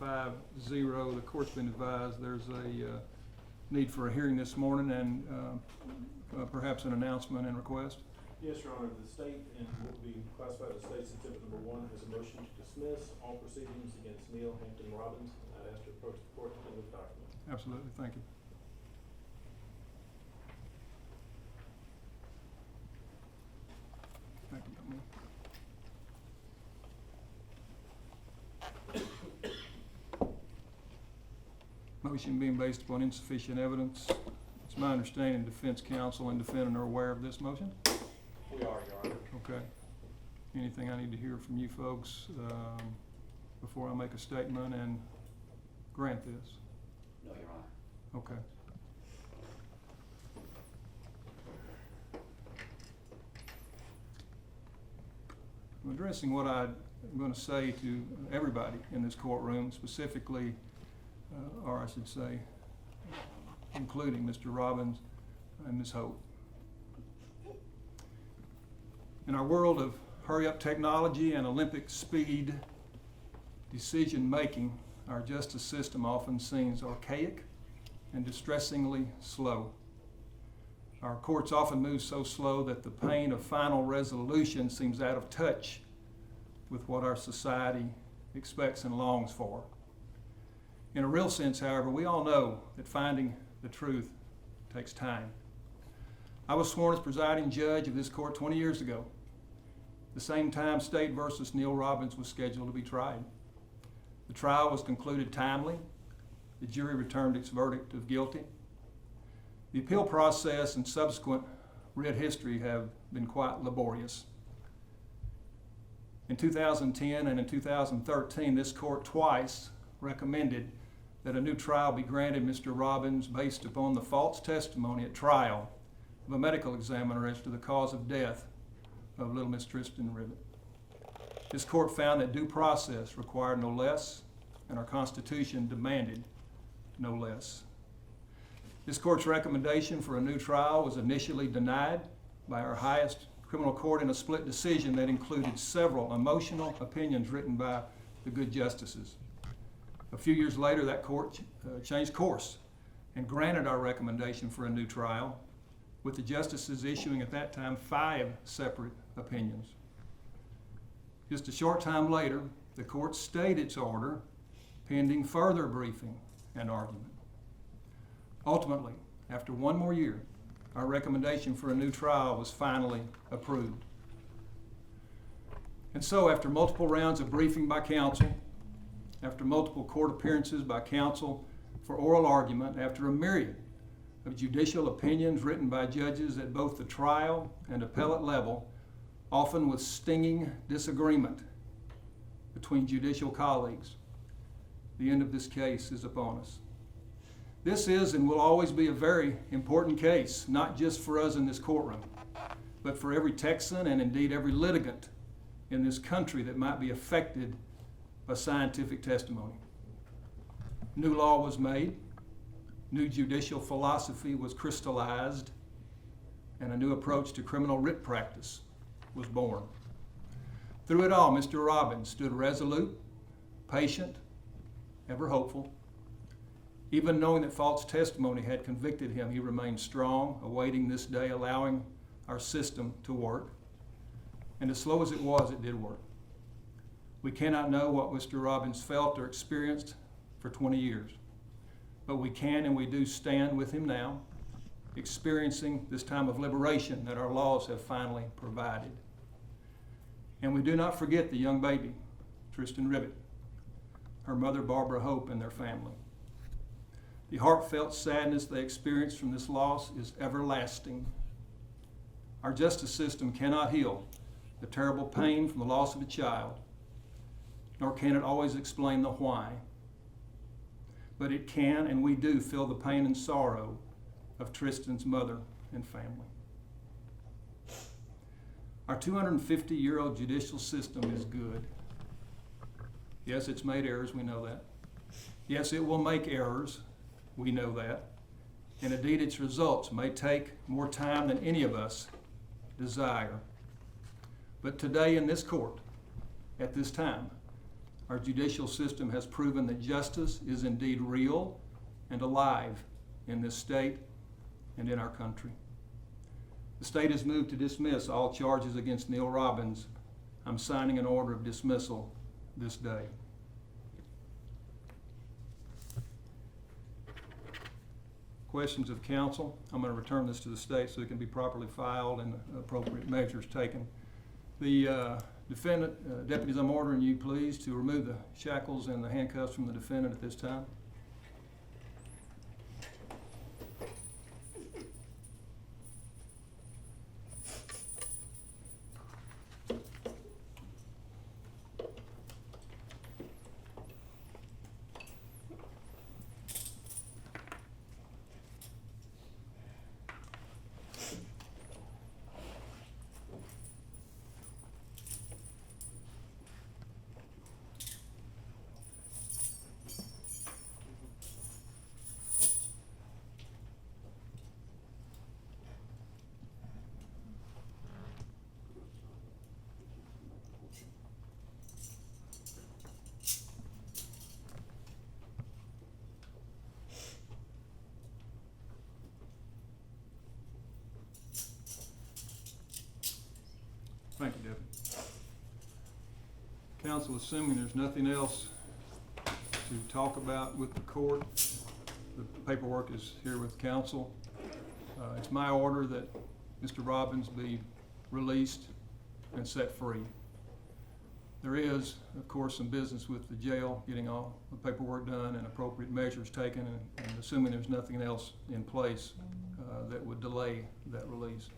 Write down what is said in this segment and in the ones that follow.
5-0. The court's been advised there's a need for a hearing this morning and perhaps an announcement and request. Yes, Your Honor. The state, and what will be classified as state exhibit number 1, has a motion to dismiss all proceedings against Neal Hampton Robbins. I'd ask to approach the court and move the document. Absolutely. Thank you. Thank you, young man. Motion being based upon insufficient evidence. It's my understanding defense counsel and defendant are aware of this motion? We are, Your Honor. Okay. Anything I need to hear from you folks before I make a statement and grant this? No, Your Honor. Okay. I'm addressing what I'm going to say to everybody in this courtroom, specifically, or I should say, including Mr. Robbins and Ms. Hope. In our world of hurry-up technology and Olympic speed decision-making, our justice system often seems archaic and distressingly slow. Our courts often move so slow that the pain of final resolution seems out of touch with what our society expects and longs for. In a real sense, however, we all know that finding the truth takes time. I was sworn as presiding judge of this court 20 years ago, the same time State versus Neal Robbins was scheduled to be tried. The trial was concluded timely. The jury returned its verdict of guilty. The appeal process and subsequent writ history have been quite laborious. In 2010 and in 2013, this court twice recommended that a new trial be granted Mr. Robbins based upon the false testimony at trial of a medical examiner as to the cause of death of little Miss Tristen Rivet. This court found that due process required no less, and our Constitution demanded no less. This court's recommendation for a new trial was initially denied by our highest criminal court in a split decision that included several emotional opinions written by the good justices. A few years later, that court changed course and granted our recommendation for a new trial, with the justices issuing at that time 5 separate opinions. Just a short time later, the court stayed its order pending further briefing and argument. Ultimately, after 1 more year, our recommendation for a new trial was finally approved. And so, after multiple rounds of briefing by counsel, after multiple court appearances by counsel for oral argument, after a myriad of judicial opinions written by judges at both the trial and appellate level, often with stinging disagreement between judicial colleagues, the end of this case is upon us. This is and will always be a very important case, not just for us in this courtroom, but for every Texan and indeed every litigant in this country that might be affected by scientific testimony. New law was made, new judicial philosophy was crystallized, and a new approach to criminal writ practice was born. Through it all, Mr. Robbins stood resolute, patient, ever hopeful. Even knowing that false testimony had convicted him, he remained strong, awaiting this day, allowing our system to work. And as slow as it was, it did work. We cannot know what Mr. Robbins felt or experienced for 20 years, but we can and we do stand with him now, experiencing this time of liberation that our laws have finally provided. And we do not forget the young baby, Tristen Rivet, her mother Barbara Hope, and their family. The heartfelt sadness they experienced from this loss is everlasting. Our justice system cannot heal the terrible pain from the loss of a child, nor can it always explain the why. But it can, and we do, feel the pain and sorrow of Tristen's mother and family. Our 250-year-old judicial system is good. Yes, it's made errors, we know that. Yes, it will make errors, we know that. And indeed, its results may take more time than any of us desire. But today in this court, at this time, Our judicial system has proven that justice is indeed real and alive in this state and in our country. The state has moved to dismiss all charges against Neal Robbins. I'm signing an order of dismissal this day. Questions of counsel? I'm going to return this to the state so it can be properly filed and appropriate measures taken. The defendant, deputies, I'm ordering you please to remove the shackles and the handcuffs from the defendant at this time. Thank you, Deputy. Counsel, assuming there's nothing else to talk about with the court, the paperwork is here with counsel. It's my order that Mr. Robbins be released and set free. There is, of course, some business with the jail, getting all the paperwork done and appropriate measures taken, and assuming there's nothing else in place that would delay that release.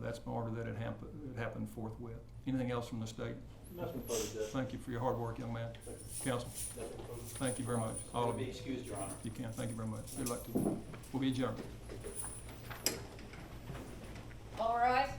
That's my order that it happened forthwith. Anything else from the state? Nothing further, Judge. Thank you for your hard work, young man. Counsel, thank you very much. All of Be you. excused, Your Honor. You can. Thank you very much. Good luck to you. We'll be adjourned. All rise.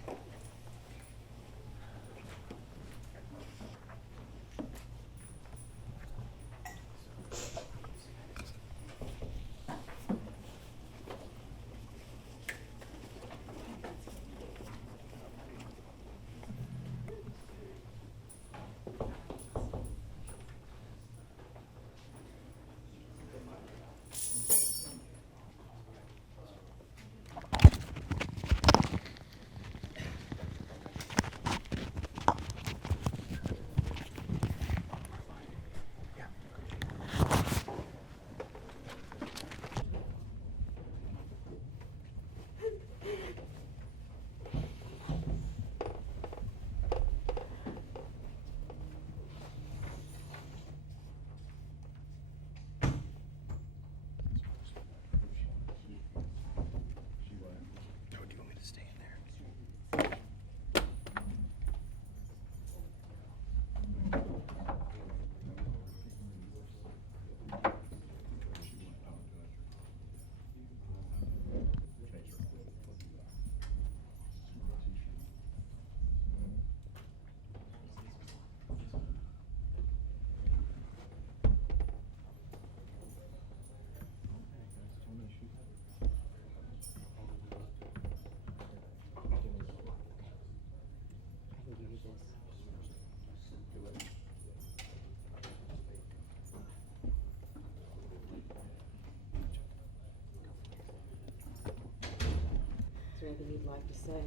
Is there anything you'd like to say?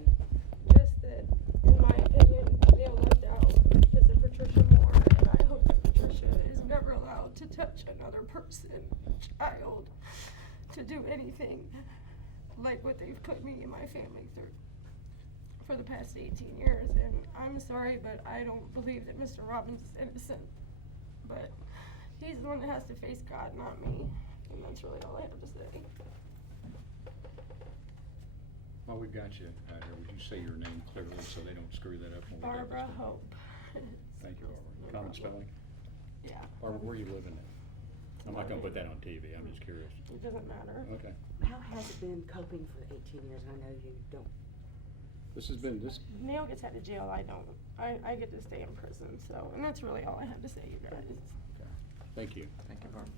Just that, in my opinion, Neal left out because of Patricia Moore, and I hope that Patricia is never allowed to touch another person, child, to do anything like what they've put me and my family through for the past 18 years. And I'm sorry, but I don't believe that Mr. Robbins is innocent. But he's the one that has to face God, not me. And that's really all I have to say. While we've got you out here, would you say your name clearly so they don't screw that up when we get this Barbara done? Hope. Thank you, Barbara. No Common problem. spelling? Yeah, Barbara, where are you living at? I'm not gonna put that on TV, I'm just curious. it doesn't matter. Okay. How has it been coping for 18 years? I know you don't. This has been, this, Neal gets out of jail, I don't. I get to stay in prison, so, and that's really all I have to say, you guys. okay. Thank you. Thank you, Barbara.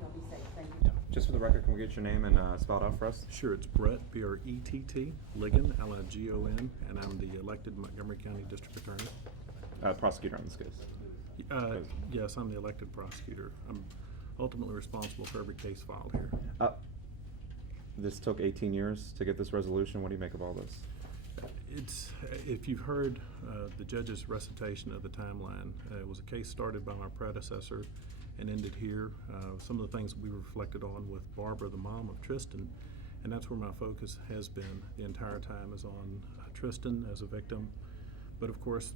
Y'all be safe. Thank you. Just for the record, can we get your name and spell it out for us? Sure, it's Brett, B-R-E-T-T, Ligon, L-I-G-O-N, and I'm the elected Montgomery County District Attorney. prosecutor on this case? Yes, I'm the elected prosecutor. I'm ultimately responsible for every case filed here. This took 18 years to get this resolution. What do you make of all this? If you've heard the judge's recitation of the timeline, it was a case started by my predecessor and ended here. Some of the things we reflected on with Barbara, the mom of Tristen, and that's where my focus has been the entire time, is on Tristen as a victim. But of course,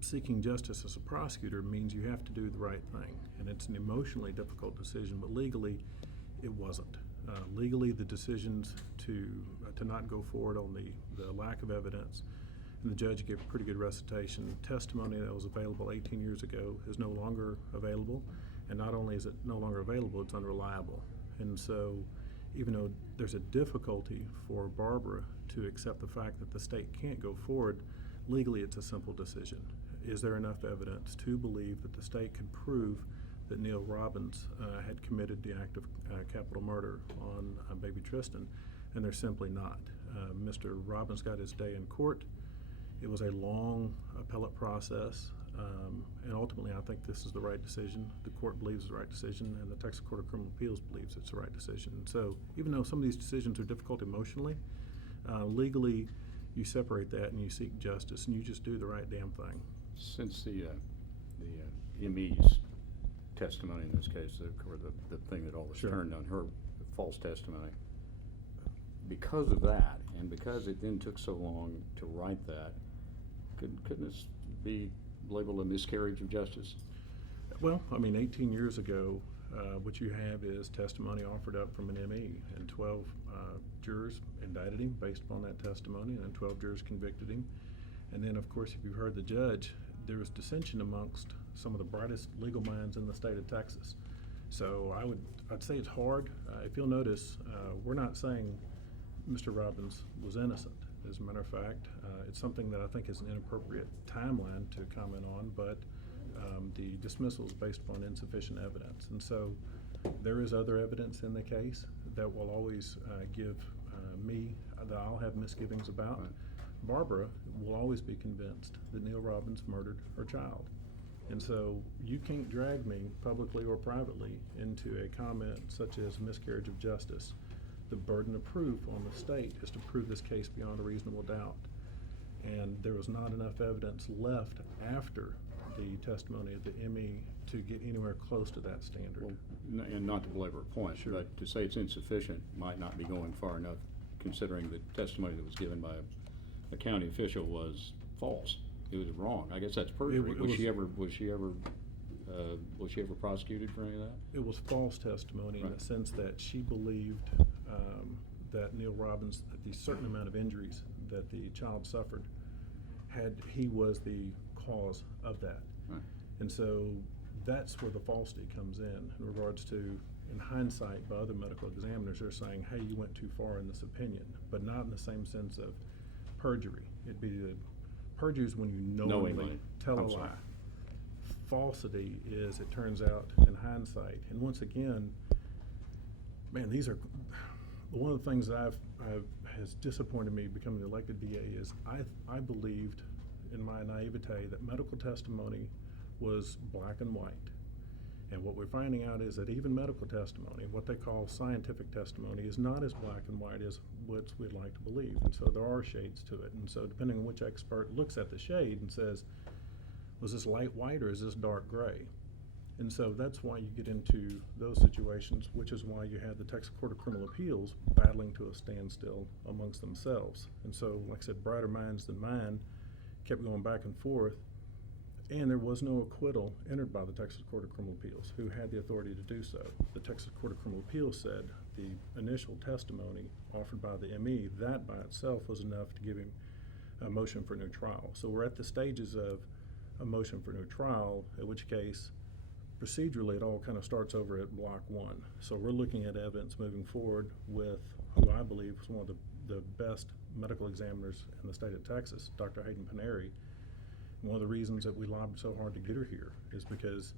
seeking justice as a prosecutor means you have to do the right thing, and it's an emotionally difficult decision, but legally it wasn't. Legally, the decisions to not go forward on the lack of evidence, and the judge gave a pretty good recitation. Testimony that was available 18 years ago is no longer available, and not only is it no longer available, it's unreliable. And so, even though there's a difficulty for Barbara to accept the fact that the state can't go forward, legally it's a simple decision. Is there enough evidence to believe that the state could prove that Neal Robbins had committed the act of capital murder on baby Tristen? And there's simply not. Mr. Robbins got his day in court. It was a long appellate process, and ultimately I think this is the right decision. The court believes it's the right decision, and the Texas Court of Criminal Appeals believes it's the right decision. So even though some of these decisions are difficult emotionally, legally you separate that and you seek justice, and you just do the right damn thing. Since the ME's testimony in this case, or the thing that all this Sure. turned on her false testimony, because of that, and because it then took so long to write that, couldn't this be labeled a miscarriage of justice? Well, I mean, 18 years ago, what you have is testimony offered up from an ME, and 12 jurors indicted him based upon that testimony, and then 12 jurors convicted him. And then, of course, if you've heard the judge, there was dissension amongst some of the brightest legal minds in the state of Texas. So I'd say it's hard. If you'll notice, we're not saying Mr. Robbins was innocent. As a matter of fact, it's something that I think is an inappropriate timeline to comment on, but the dismissal is based upon insufficient evidence. And so there is other evidence in the case that will always give me, that I'll have misgivings about. Right. Barbara will always be convinced that Neal Robbins murdered her child. And so you can't drag me publicly or privately into a comment such as miscarriage of justice. The burden of proof on the state is to prove this case beyond a reasonable doubt. And there was not enough evidence left after the testimony of the ME to get anywhere close to that standard. Well, and not to belabor a point, Sure. but to say it's insufficient might not be going far enough, considering the testimony that was given by a county official was false. It was wrong. I guess that's perjury. Was she ever prosecuted for any of that? It was false testimony in Right. the sense that she believed that Neal Robbins, that the certain amount of injuries that the child suffered, he was the cause of that. Right. And so that's where the falsity comes in regards to, in hindsight, by other medical examiners, they're saying, hey, you went too far in this opinion, but not in the same sense of perjury. It'd be perjury is when you knowingly tell a I'm sorry. lie. Falsity is, it turns out, in hindsight. And once again, man, these are one of the things that has disappointed me becoming the elected DA is I believed in my naivete that medical testimony was black and white. And what we're finding out is that even medical testimony, what they call scientific testimony, is not as black and white as what we'd like to believe. And so there are shades to it. And so depending on which expert looks at the shade and says, was this light white or is this dark gray? And so that's why you get into those situations, which is why you had the Texas Court of Criminal Appeals battling to a standstill amongst themselves. And so, like I said, brighter minds than mine kept going back and forth, and there was no acquittal entered by the Texas Court of Criminal Appeals, who had the authority to do so. The Texas Court of Criminal Appeals said the initial testimony offered by the ME, that by itself was enough to give him a motion for a new trial. So we're at the stages of a motion for a new trial, in which case, procedurally, it all kind of starts over at block one. So we're looking at evidence moving forward with who I believe is one of the best medical examiners in the state of Texas, Dr. Hayden Paneri. One of the reasons that we lobbied so hard to get her here is because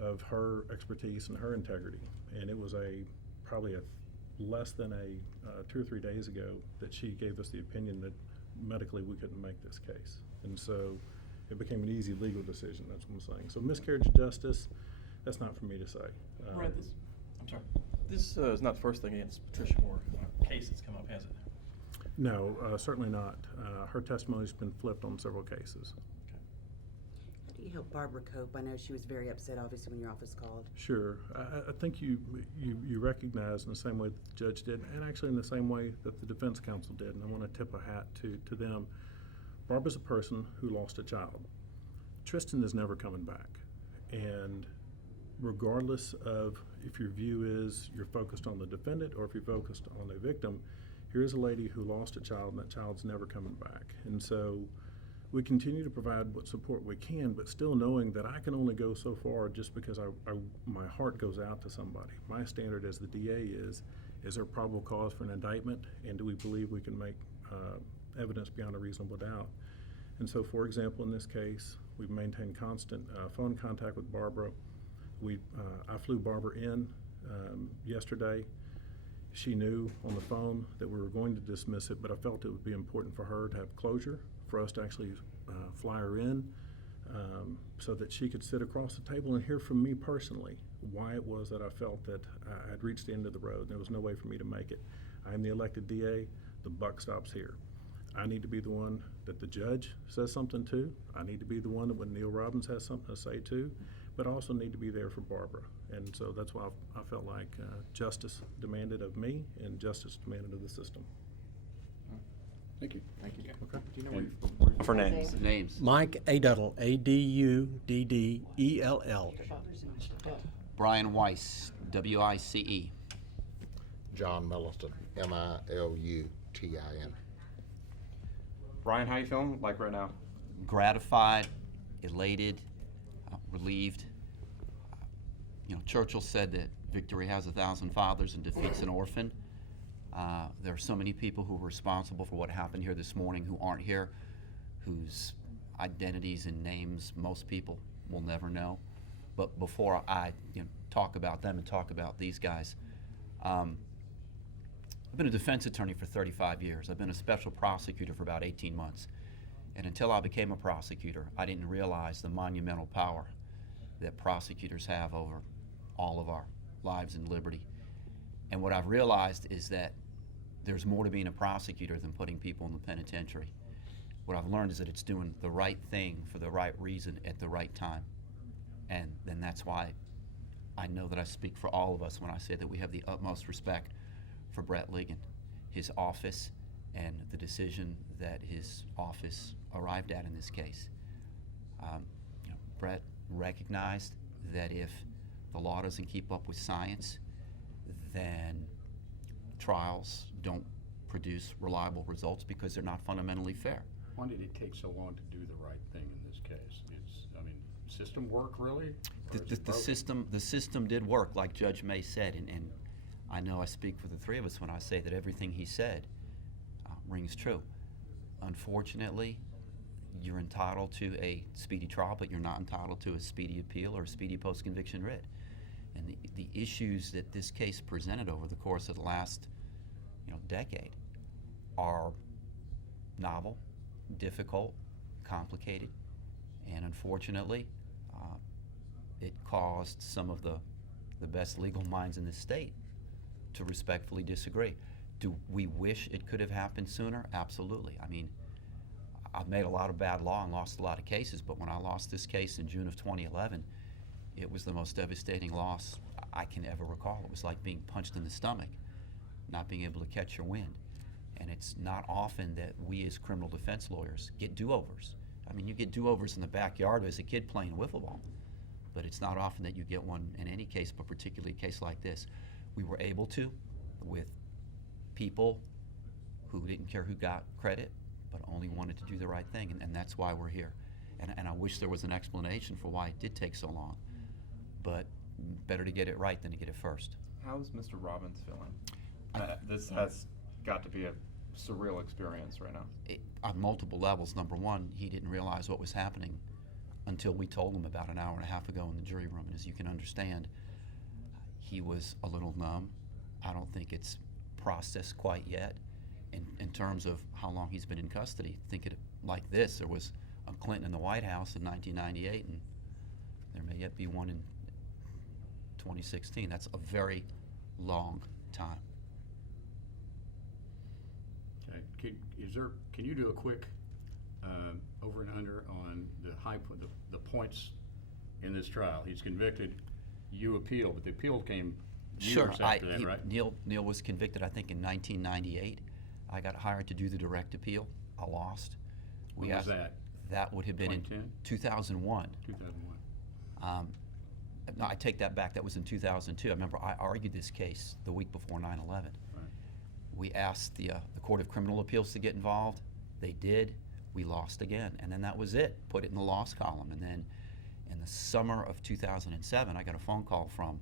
of her expertise and her integrity. And it was probably less than 2 or 3 days ago that she gave us the opinion that medically we couldn't make this case. And so It became an easy legal decision, that's what I'm saying. So miscarriage of justice, that's not for me to say. Brad, I'm sorry. This is not the first thing against Patricia Moore case that's come up, has it? No, certainly not. Her testimony's been flipped on several cases. How do you help Barbara cope? I know she was very upset, obviously, when your office called. Sure. I think you recognize in the same way that the judge did, and actually in the same way that the defense counsel did, and I want to tip a hat to them. Barbara's a person who lost a child. Tristen is never coming back. And regardless of if your view is you're focused on the defendant or if you're focused on the victim, here's a lady who lost a child and that child's never coming back. And so we continue to provide what support we can, but still knowing that I can only go so far just because my heart goes out to somebody. My standard as the DA is there probable cause for an indictment, and do we believe we can make evidence beyond a reasonable doubt? And so, for example, in this case, we've maintained constant phone contact with Barbara. I flew Barbara in yesterday. She knew on the phone that we were going to dismiss it, but I felt it would be important for her to have closure, for us to actually fly her in, so that she could sit across the table and hear from me personally why it was that I felt that I'd reached the end of the road. There was no way for me to make it. I am the elected DA. The buck stops here. I need to be the one that the judge says something to. I need to be the one that when Neal Robbins has something to say to, but I also need to be there for Barbara. And so that's why I felt like justice demanded of me and justice demanded of the system. Thank you. Thank you. Okay. Do you know And- where you For names. Names. Mike Aduddle, Aduddell. Brian Wice, W-I-C-E. John Milliston, Milutin. Brian, how you feeling like right now? Gratified, elated, relieved. Churchill said that victory has 1,000 fathers and defeats an orphan. There are so many people who are responsible for what happened here this morning who aren't here, whose identities and names most people will never know. But before I talk about them and talk about these guys, I've been a defense attorney for 35 years. I've been a special prosecutor for about 18 months. And until I became a prosecutor, I didn't realize the monumental power that prosecutors have over all of our lives and liberty. And what I've realized is that there's more to being a prosecutor than putting people in the penitentiary. What I've learned is that it's doing the right thing for the right reason at the right time. And then that's why I know that I speak for all of us when I say that we have the utmost respect for Brett Ligon, his office, and the decision that his office arrived at in this case. Brett recognized that if the law doesn't keep up with science, then trials don't produce reliable results because they're not fundamentally fair. Why did it take so long to do the right thing in this case? System work really? The system did work, like Judge May said, and I know I speak for the three of us when I say that everything he said rings true. Unfortunately, you're entitled to a speedy trial, but you're not entitled to a speedy appeal or a speedy post-conviction writ. And the issues that this case presented over the course of the last decade are novel, difficult, complicated, and unfortunately, it caused some of the best legal minds in the state to respectfully disagree. Do we wish it could have happened sooner? Absolutely. I've made a lot of bad law and lost a lot of cases, but when I lost this case in June of 2011, it was the most devastating loss I can ever recall. It was like being punched in the stomach, not being able to catch your wind. And it's not often that we as criminal defense lawyers get do-overs. You get do-overs in the backyard as a kid playing wiffle ball, but it's not often that you get one in any case, but particularly a case like this. We were able to, with people who didn't care who got credit, but only wanted to do the right thing, and that's why we're here. And I wish there was an explanation for why it did take so long, but better to get it right than to get it first. How's Mr. Robbins feeling? This has got to be a surreal experience right now. On multiple levels. Number one, he didn't realize what was happening until we told him about an hour and a half ago in the jury room. And as you can understand, he was a little numb. I don't think it's processed quite yet in terms of how long he's been in custody. Think it like this, there was Clinton in the White House in 1998, and there may yet be one in 2016. That's a very long time. Okay, can you do a quick over and under on the points in this trial? He's convicted, you appeal, but the appeal came years after that, right? Neal was convicted, I think, in 1998. I got hired to do the direct appeal. I lost. When was that? That would have been in 2001. 2001. No, I take that back. That was in 2002. I remember I argued this case the week before 9/11. Right. We asked the Court of Criminal Appeals to get involved. They did. We lost again, and then that was it. Put it in the loss column. And then in the summer of 2007, I got a phone call from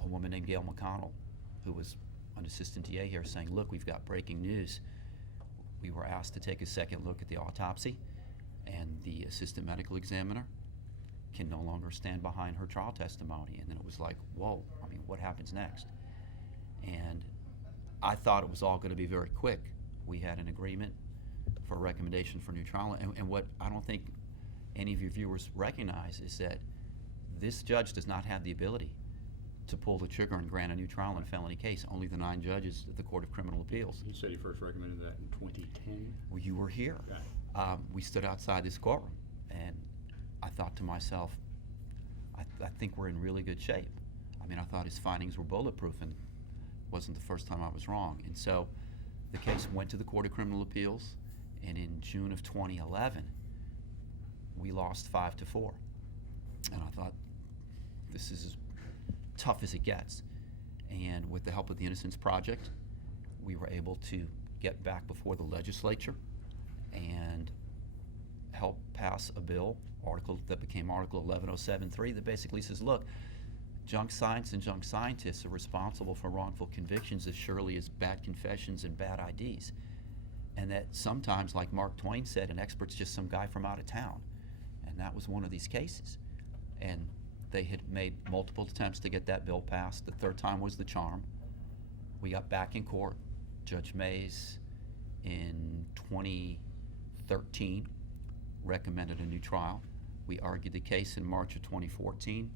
a woman named Gail McConnell, who was an assistant DA here, saying, look, we've got breaking news. We were asked to take a second look at the autopsy, and the assistant medical examiner can no longer stand behind her trial testimony. And then it was like, whoa, I mean, what happens next? And I thought it was all going to be very quick. We had an agreement for a recommendation for new trial, and what I don't think any of your viewers recognize is that this judge does not have the ability to pull the trigger and grant a new trial in a felony case. Only the 9 judges at the Court of Criminal Appeals. He said he first recommended that in 2010. Well, you were here. Okay. We stood outside this courtroom, and I thought to myself, I think we're in really good shape. I mean, I thought his findings were bulletproof, and wasn't the first time I was wrong. And so the case went to the Court of Criminal Appeals, and in June of 2011, we lost 5-4. And I thought, this is as tough as it gets. And with the help of the Innocence Project, we were able to get back before the legislature and help pass a bill, article that became Article 11073, that basically says, look, junk science and junk scientists are responsible for wrongful convictions as surely as bad confessions and bad IDs. And that sometimes, like Mark Twain said, an expert's just some guy from out of town. And that was one of these cases. And they had made multiple attempts to get that bill passed. The third time was the charm. We got back in court. Judge Mays, in 2013, recommended a new trial. We argued the case in March of 2014.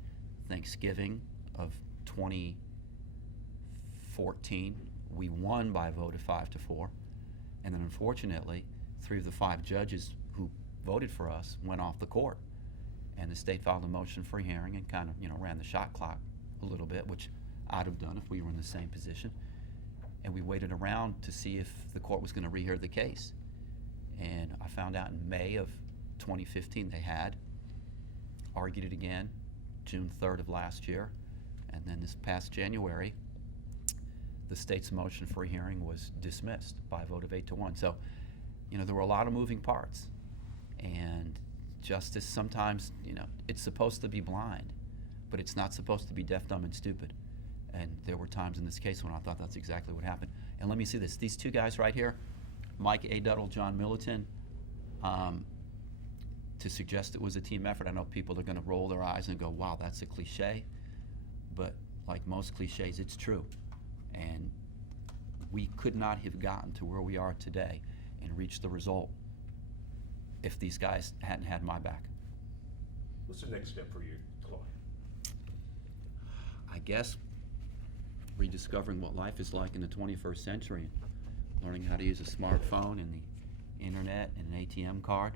Thanksgiving of 2014, we won by a vote of 5-4. And then unfortunately, 3 of the 5 judges who voted for us went off the court. And the state filed a motion for hearing and kind of, ran the shot clock a little bit, which I'd have done if we were in the same position. And we waited around to see if the court was going to rehear the case. And I found out in May of 2015 they had argued it again, June 3rd of last year. And then this past January, the state's motion for a hearing was dismissed by a vote of 8-1. So, there were a lot of moving parts. And justice sometimes, it's supposed to be blind, but it's not supposed to be deaf, dumb, and stupid. And there were times in this case when I thought that's exactly what happened. And let me see this. These 2 guys right here, Mike A. Duddle, John Milliton, to suggest it was a team effort, I know people are going to roll their eyes and go, wow, that's a cliche. But like most cliches, it's true. And we could not have gotten to where we are today and reached the result if these guys hadn't had my back. What's the next step for your client? I guess rediscovering what life is like in the 21st century, learning how to use a smartphone and the internet and an ATM card.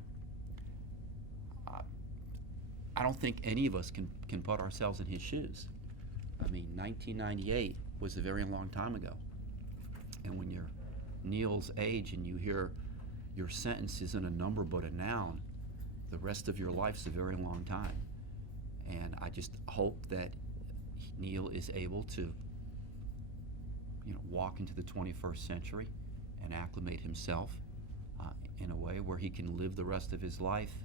I don't think any of us can put ourselves in his shoes. I mean, 1998 was a very long time ago. And when you're Neal's age and you hear your sentence isn't a number but a noun, the rest of your life's a very long time. And I just hope that Neal is able to walk into the 21st century and acclimate himself in a way where he can live the rest of his life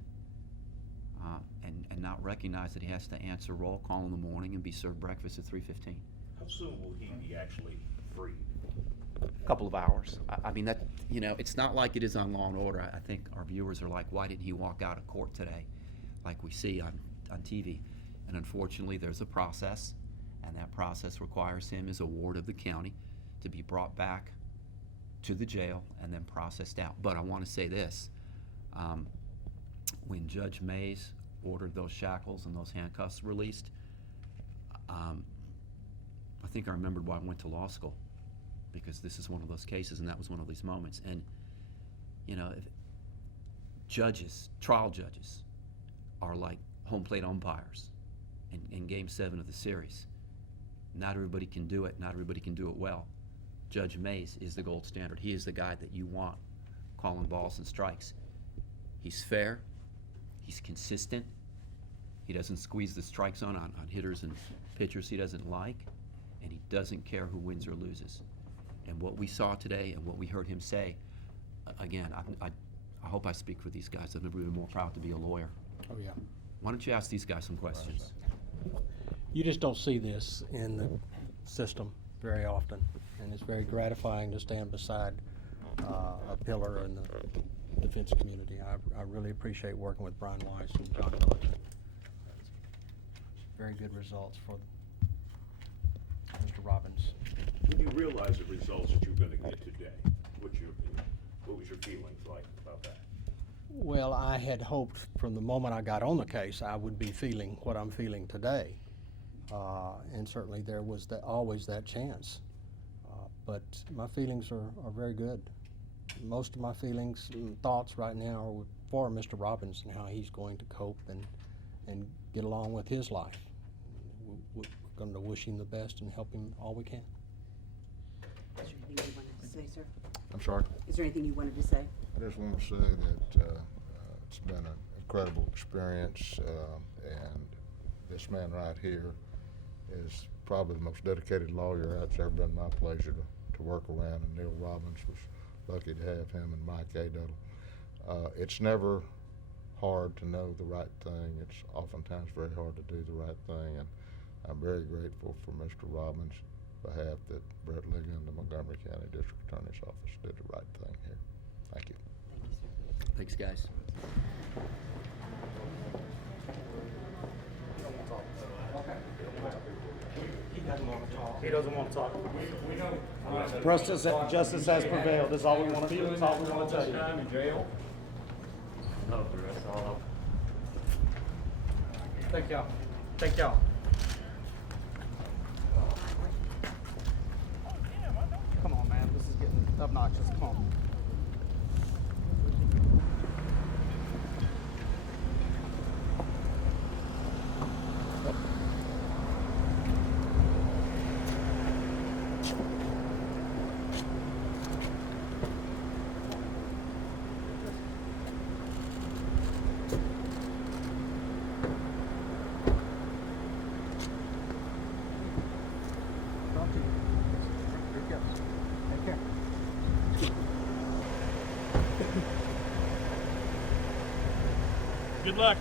and not recognize that he has to answer roll call in the morning and be served breakfast at 3:15. How soon will he be actually freed? A couple of hours. I mean, that, it's not like it is on Law and Order. I think our viewers are like, why didn't he walk out of court today like we see on TV? And unfortunately, there's a process, and that process requires him as a ward of the county to be brought back to the jail and then processed out. But I want to say this. When Judge Mays ordered those shackles and those handcuffs released, I think I remembered why I went to law school, because this is one of those cases, and that was one of these moments. And, you know, if judges, trial judges, are like home plate umpires in Game 7 of the series. Not everybody can do it. Not everybody can do it well. Judge Mays is the gold standard. He is the guy that you want calling balls and strikes. He's fair. He's consistent. He doesn't squeeze the strike zone on hitters and pitchers he doesn't like. And he doesn't care who wins or loses. And what we saw today and what we heard him say, again, I hope I speak for these guys. I've never been more proud to be a lawyer. Oh, yeah. Why don't you ask these guys some questions? You just don't see this in the system very often, and it's very gratifying to stand beside a pillar in the defense community. I really appreciate working with Brian Wice and John Miller. Very good results for Mr. Robbins. When you realize the results that you're gonna get today, what was your feelings like about that? Well, I had hoped from the moment I got on the case I would be feeling what I'm feeling today. And certainly there was always that chance. But my feelings are very good. Most of my feelings and thoughts right now are for Mr. Robbins and how he's going to cope and get along with his life. We're going to wish him the best and help him all we can. Is there anything you wanted to say, sir? I'm sorry? Is there anything you wanted to say? I just want to say that it's been an incredible experience, and this man right here is probably the most dedicated lawyer it's ever been my pleasure to work around, and Neal Robbins was lucky to have him and Mike Adel. It's never hard to know the right thing. It's oftentimes very hard to do the right thing, and I'm very grateful for Mr. Robbins' behalf that Brett Ligon, the Montgomery County District Attorney's Office, did the right thing here. Thank you. Thanks, guys. He doesn't want to talk. Justice has prevailed. That's all we want to do. That's all we want to tell you. Time in jail. No, that's all. Thank y'all. Thank y'all. Come on, man. This is getting obnoxious. Come on. Good luck.